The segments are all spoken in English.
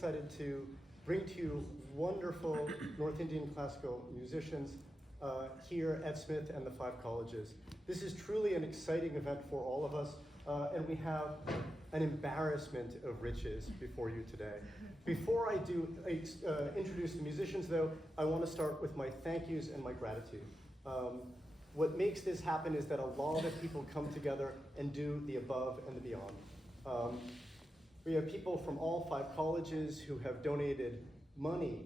excited to bring to you wonderful North Indian classical musicians here at Smith and the 5 colleges. This is truly an exciting event for all of us, and we have an embarrassment of riches before you today. Before I do introduce the musicians, though, I want to start with my thank yous and my gratitude. What makes this happen is that a lot of people come together and do the above and the beyond. We have people from all 5 colleges who have donated money,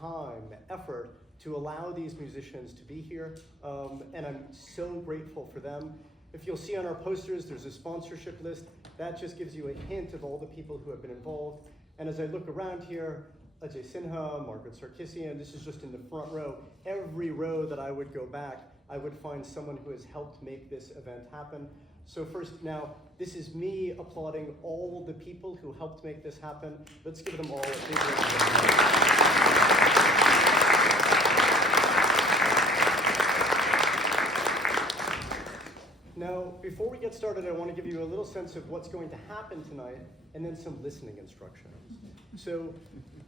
time, effort to allow these musicians to be here, and I'm so grateful for them. If you'll see on our posters, there's a sponsorship list. That just gives you a hint of all the people who have been involved. And as I look around here, Ajay Sinha, Margaret Sarkisian, this is just in the front row. Every row that I would go back, I would find someone who has helped make this event happen. So first, now, this is me applauding all the people who helped make this happen. Let's give them all a big round of applause. Now, before we get started, I want to give you a little sense of what's going to happen tonight, and then some listening instructions. So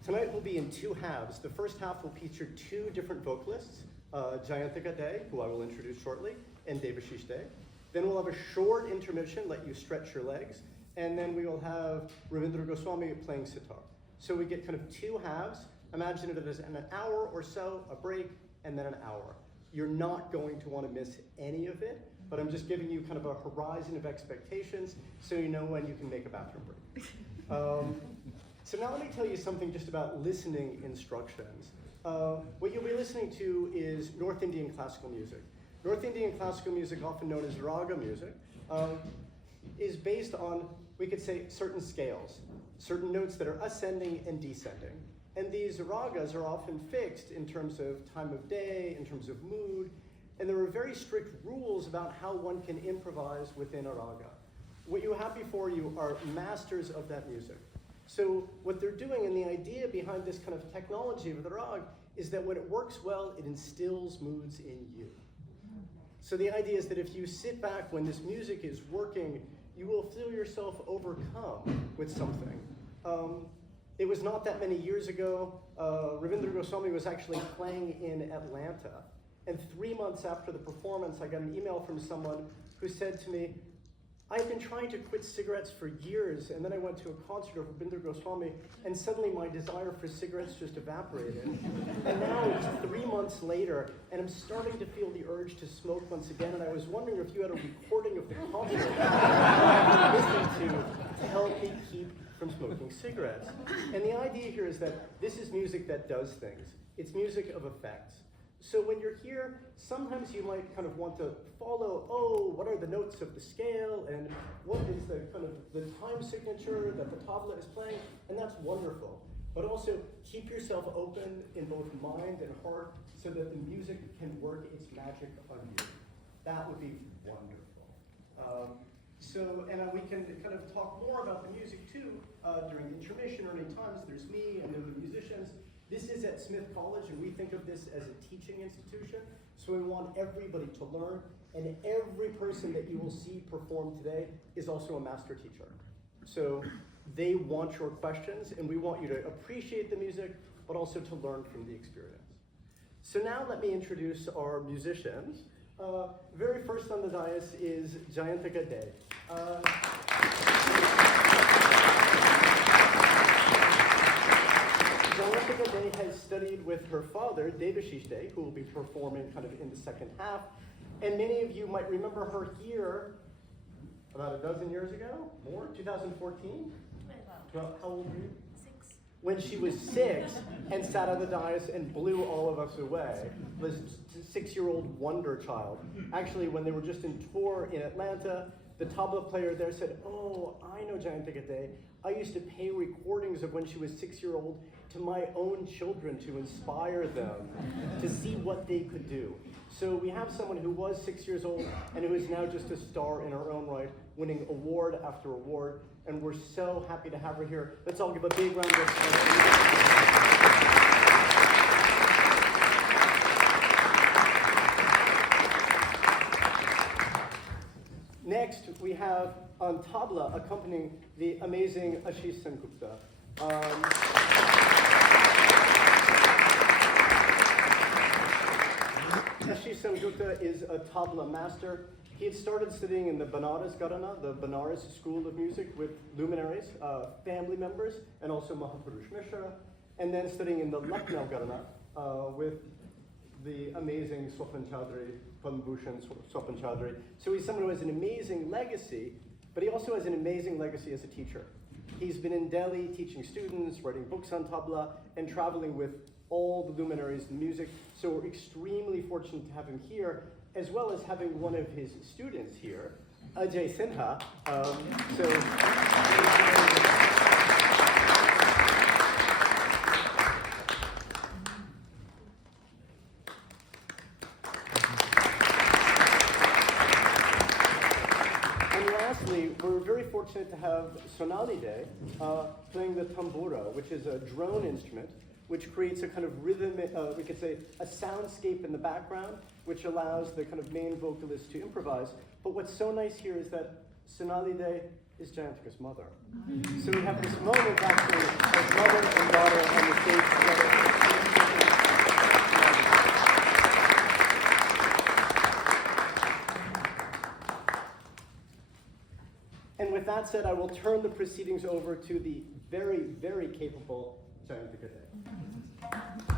tonight will be in 2 halves. The first half will feature 2 different vocalists, Jayantika Dey, who I will introduce shortly, and Debashish Dey. Then we'll have a short intermission, let you stretch your legs, and then we will have Ravindra Goswami playing sitar. So we get kind of 2 halves. Imagine it as an hour or so, a break, and then an hour. You're not going to want to miss any of it, but I'm just giving you kind of a horizon of expectations so you know when you can make a bathroom break. So now let me tell you something just about listening instructions. What you'll be listening to is North Indian classical music. North Indian classical music, often known as raga music, is based on, we could say, certain scales, certain notes that are ascending and descending. And these ragas are often fixed in terms of time of day, in terms of mood, and there are very strict rules about how one can improvise within a raga. What you have before you are masters of that music. So what they're doing, and the idea behind this kind of technology of the rag, is that when it works well, it instills moods in you. So the idea is that if you sit back when this music is working, you will feel yourself overcome with something. It was not that many years ago, Ravindra Goswami was actually playing in Atlanta. And 3 months after the performance, I got an email from someone who said to me, I've been trying to quit cigarettes for years, and then I went to a concert of Ravindra Goswami, and suddenly my desire for cigarettes just evaporated. And now it's 3 months later, and I'm starting to feel the urge to smoke once again, and I was wondering if you had a recording of the concert I listened to help me keep from smoking cigarettes. And the idea here is that this is music that does things. It's music of effects. So when you're here, sometimes you might kind of want to follow, what are the notes of the scale, and what is the kind of the time signature that the tabla is playing, and that's wonderful. But also keep yourself open in both mind and heart so that the music can work its magic on you. That would be wonderful. And we can kind of talk more about the music too during intermission or any times. There's me and then the musicians. This is at Smith College, and we think of this as a teaching institution, so we want everybody to learn, and every person that you will see perform today is also a master teacher. So they want your questions, and we want you to appreciate the music, but also to learn from the experience. So now let me introduce our musicians. Very first on the dais is Jayantika Dey. Jayantika Dey has studied with her father, Debashish Dey, who will be performing kind of in the second half. And many of you might remember her here about a dozen years ago, more, 2014? Well, how old were you? 6. When she was 6 and sat on the dais and blew all of us away. Was a 6-year-old wonder child. Actually, when they were just in tour in Atlanta, the tabla player there said, I know Jayantika Dey. I used to pay recordings of when she was 6-year-old to my own children to inspire them to see what they could do. So we have someone who was 6 years old and who is now just a star in her own right, winning award after award, and we're so happy to have her here. Let's all give a big round of applause. Next, we have on tabla accompanying the amazing Ashish Sengupta. a tabla master. He had started studying in the Banaras Gharana, the Banaras School of Music, with luminaries, family members, and also Mahapurush Mishra, and then studying in the Lucknow Gharana with the amazing Swapan Chaudhary, Padma Bhushan Swapan Chaudhary. So he's someone who has an amazing legacy, but he also has an amazing legacy as a teacher. He's been in Delhi teaching students, writing books on tabla, and traveling with all the luminaries in music. So we're extremely fortunate to have him here, as well as having one of his students here, Ajay Sinha. Lastly, we're very fortunate to have Sonali Day playing the tambura, which is a drone instrument, which creates a kind of rhythm, we could say a soundscape in the background, which allows the kind of main vocalist to improvise. But what's so nice here is that Sonali Day is Jayantika's mother. So we have this moment actually of mother and daughter on the stage together. And with that said, I will turn the proceedings over to the very, very capable Jayantika Day.